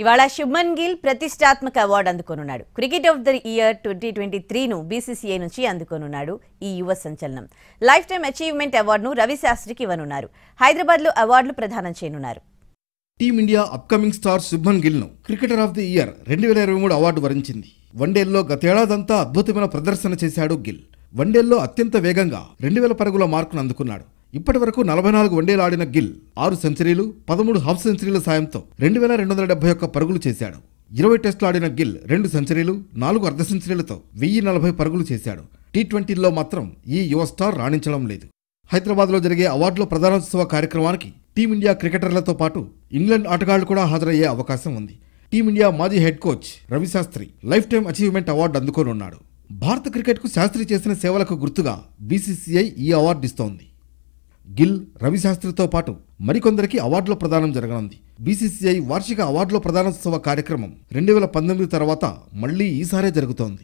ఇవాళ శుభ్మన్ గిల్ ప్రతిష్టాత్మక అవార్డు అందుకోనున్నాడు. క్రికెట్ ఆఫ్ ది ఇయర్ 2023ను బీసీసీఐ నుంచి అందుకోనున్నాడు ఈ యువ సంచలనం. లైఫ్ టైమ్ అచీవ్మెంట్ అవార్డును రవిశాస్త్రికి ఇవ్వనున్నారు. హైదరాబాద్లో అవార్డులు ప్రదానం చేయనున్నారు. టీమిండియా అప్కమింగ్ స్టార్ శుభ్మన్ గిల్ను cricketer of the year 2023 award వరించింది. వన్డేల్లో గతేడాదంతా అద్భుతమైన ప్రదర్శన చేశాడు గిల్. వన్డేల్లో అత్యంత వేగంగా 2000 పరుగుల మార్కును అందుకున్నాడు. ఇప్పటి వరకు 44 వన్డేలు ఆడిన గిల్ 6 సెంచరీలు 13 హాఫ్ సెంచరీల సాయంతో 2271 పరుగులు చేశాడు. 20 టెస్టులు ఆడిన గిల్ 2 సెంచరీలు 4 అర్ధ సెంచరీలతో 1040 పరుగులు చేశాడు. టీ20లో మాత్రం ఈ యువ స్టార్ రాణించడం లేదు. హైదరాబాద్లో జరిగే అవార్డుల ప్రదానోత్సవ కార్యక్రమానికి టీమిండియా క్రికెటర్లతో పాటు ఇంగ్లాండ్ ఆటగాళ్లు కూడా హాజరయ్యే అవకాశం ఉంది. టీమిండియా మాజీ head coach Ravi Shastri life time achievement award అందుకోనున్నాడు. భారత క్రికెట్కు శాస్త్రి చేసిన సేవలకు గుర్తుగా బీసీసీఐ ఈ అవార్డు ఇస్తోంది. గిల్, రవిశాస్త్రితో పాటు మరికొందరికి అవార్డుల ప్రదానం జరగనుంది. బీసీసీఐ వార్షిక అవార్డుల ప్రదానోత్సవ కార్యక్రమం 2019 తర్వాత మళ్లీ ఈసారే జరుగుతోంది.